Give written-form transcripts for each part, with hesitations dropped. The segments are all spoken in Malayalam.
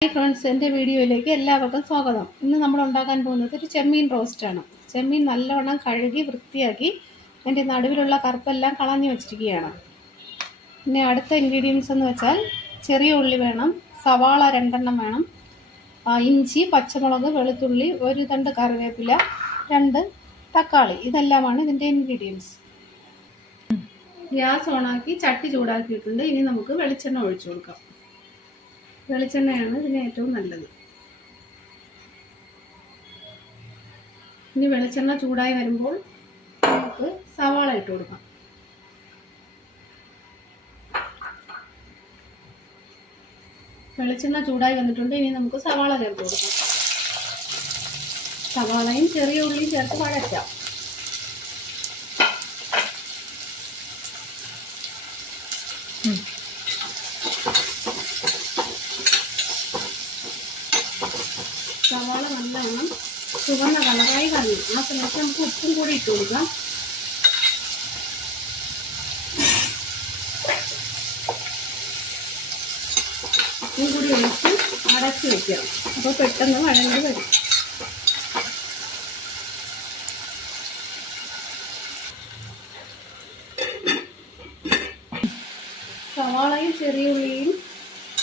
ഹായ് ഫ്രണ്ട്സ്, എൻ്റെ വീഡിയോയിലേക്ക് എല്ലാവർക്കും സ്വാഗതം. ഇന്ന് നമ്മൾ ഉണ്ടാക്കാൻ പോകുന്നത് ഒരു ചെമ്മീൻ റോസ്റ്റാണ്. ചെമ്മീൻ നല്ലവണ്ണം കഴുകി വൃത്തിയാക്കി അതിൻ്റെ നടുവിലുള്ള കറുപ്പെല്ലാം കളഞ്ഞു വെച്ചിരിക്കുകയാണ്. പിന്നെ അടുത്ത ഇൻഗ്രീഡിയൻസ് എന്ന് വെച്ചാൽ ചെറിയ ഉള്ളി വേണം, സവാള 2 എണ്ണം വേണം, ഇഞ്ചി, പച്ചമുളക്, വെളുത്തുള്ളി, 1 തണ്ട് കറിവേപ്പില, 2 തക്കാളി. ഇതെല്ലാമാണ് ഇതിൻ്റെ ഇൻഗ്രീഡിയൻസ്. ഗ്യാസ് ഓണാക്കി ചട്ടി ചൂടാക്കിയിട്ടുണ്ട്. ഇനി നമുക്ക് വെളിച്ചെണ്ണ ഒഴിച്ചു കൊടുക്കാം. വെളിച്ചെണ്ണയാണ് ഇതിന് ഏറ്റവും നല്ലത്. ഇനി വെളിച്ചെണ്ണ ചൂടായി വരുമ്പോൾ നമുക്ക് സവാള ഇട്ട് കൊടുക്കാം. വെളിച്ചെണ്ണ ചൂടായി വന്നിട്ടുണ്ട്. ഇനി നമുക്ക് സവാള ചേർത്ത് കൊടുക്കാം. സവാളയും ചെറിയ ഉള്ളിയും ചേർത്ത് വഴറ്റാം. സവാള നല്ലവണ്ണം ചുവന്ന കളറായി കഴിഞ്ഞു. ആ സമയത്ത് നമുക്ക് ഉപ്പും കൂടി ഇട്ട് കൊടുക്കാം. ഉപ്പും കൂടി ഒഴിച്ച് അടച്ച് വയ്ക്കാം. അപ്പോൾ പെട്ടെന്ന് വഴങ്ങി വരും. സവാളയും ചെറിയ ഉള്ളിയും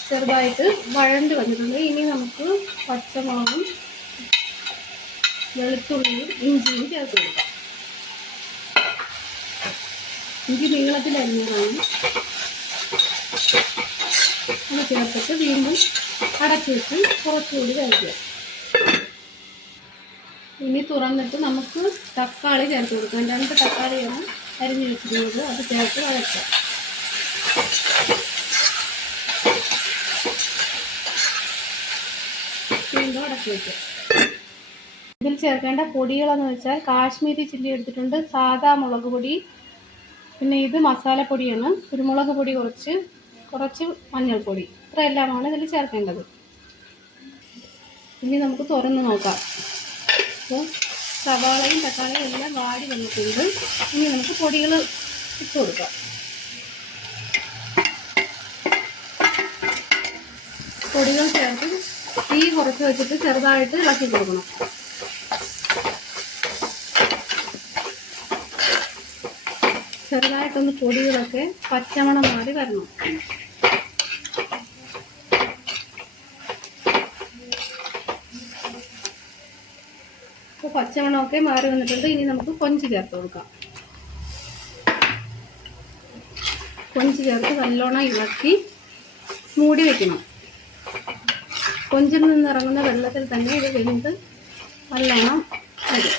ചെറുതായിട്ട് വഴണ്ട് വന്നിട്ടുണ്ട്. ഇനി നമുക്ക് പച്ചമുളകും വെളുത്തുള്ളിയും ഇഞ്ചിയും ചേർത്ത് കൊടുക്കാം. ഇഞ്ചി നീളത്തിൽ അരിഞ്ഞതാണ്. അത് ചേർത്തിട്ട് വീണ്ടും അടച്ചു വെച്ച് കുറച്ചുകൂടി കഴിക്കാം. ഇനി തുറന്നിട്ട് നമുക്ക് തക്കാളി ചേർത്ത് കൊടുക്കാം. 2 തക്കാളിയാണ് അരിഞ്ഞു വെച്ചിരുന്നത്. അത് ചേർത്ത് വഴറ്റാം. വീണ്ടും അടച്ചു വയ്ക്കാം. ഇതിൽ ചേർക്കേണ്ട പൊടികളെന്ന് വെച്ചാൽ കാശ്മീരി ചില്ലി എടുത്തിട്ടുണ്ട്, സാദാ മുളക് പൊടി, പിന്നെ ഇത് മസാലപ്പൊടിയാണ്, കുരുമുളക് പൊടി കുറച്ച് മഞ്ഞൾപ്പൊടി. ഇത്രയെല്ലാമാണ് ഇതിൽ ചേർക്കേണ്ടത്. ഇനി നമുക്ക് തുറന്ന് നോക്കാം. അപ്പോൾ സവാളയും തക്കാളിയും എല്ലാം വാടി വന്നിട്ടുണ്ട്. ഇനി നമുക്ക് പൊടികൾ ഇട്ട് കൊടുക്കാം. പൊടികൾ ചേർത്ത് തീ കുറച്ച് വെച്ചിട്ട് ചെറുതായിട്ട് ഇളക്കി കൊടുക്കണം. ചെറുതായിട്ടൊന്ന് പൊടികളൊക്കെ പച്ചമണം മാറി വരണം. അപ്പോൾ പച്ചമണമൊക്കെ മാറി വന്നിട്ടുണ്ട്. ഇനി നമുക്ക് കൊഞ്ച് ചേർത്ത് കൊടുക്കാം. കൊഞ്ച് ചേർത്ത് നല്ലോണം ഇളക്കി മൂടി വയ്ക്കണം. കൊഞ്ചിൽ നിന്നിറങ്ങുന്ന വെള്ളത്തിൽ തന്നെ ഇത് വെന്ത് നല്ലോണം വരും.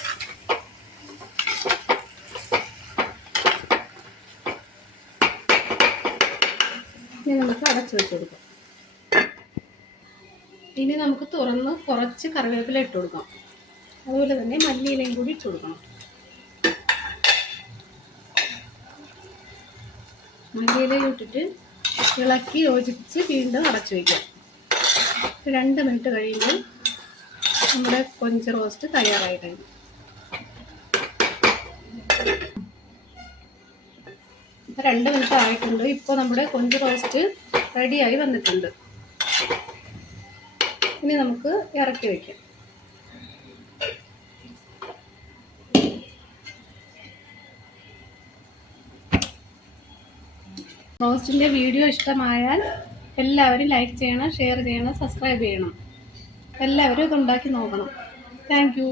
ഇനി നമുക്ക് അടച്ചു വെച്ച് കൊടുക്കാം. ഇനി നമുക്ക് തുറന്ന് കുറച്ച് കറിവേപ്പില ഇട്ട് കൊടുക്കാം. അതുപോലെ തന്നെ മല്ലിയിലയും കൂടി ഇട്ട് കൊടുക്കണം. മല്ലിയിലയും ഇട്ടിട്ട് ഇളക്കി യോജിപ്പിച്ച് വീണ്ടും അടച്ചു വയ്ക്കാം. 2 മിനിറ്റ് കഴിയുമ്പോൾ നമ്മുടെ കൊഞ്ച് റോസ്റ്റ് തയ്യാറായി കഴിഞ്ഞു. ഇപ്പോൾ 2 മിനിറ്റ് ആയിട്ടുണ്ട്. ഇപ്പോൾ നമ്മുടെ കൊഞ്ച് റോസ്റ്റ് റെഡിയായി വന്നിട്ടുണ്ട്. ഇനി നമുക്ക് ഇറക്കി വയ്ക്കാം. റോസ്റ്റിൻ്റെ വീഡിയോ ഇഷ്ടമായാൽ എല്ലാവരും ലൈക്ക് ചെയ്യണം, ഷെയർ ചെയ്യണം, സബ്സ്ക്രൈബ് ചെയ്യണം. എല്ലാവരും ഇതുണ്ടാക്കി നോക്കണം. Thank you.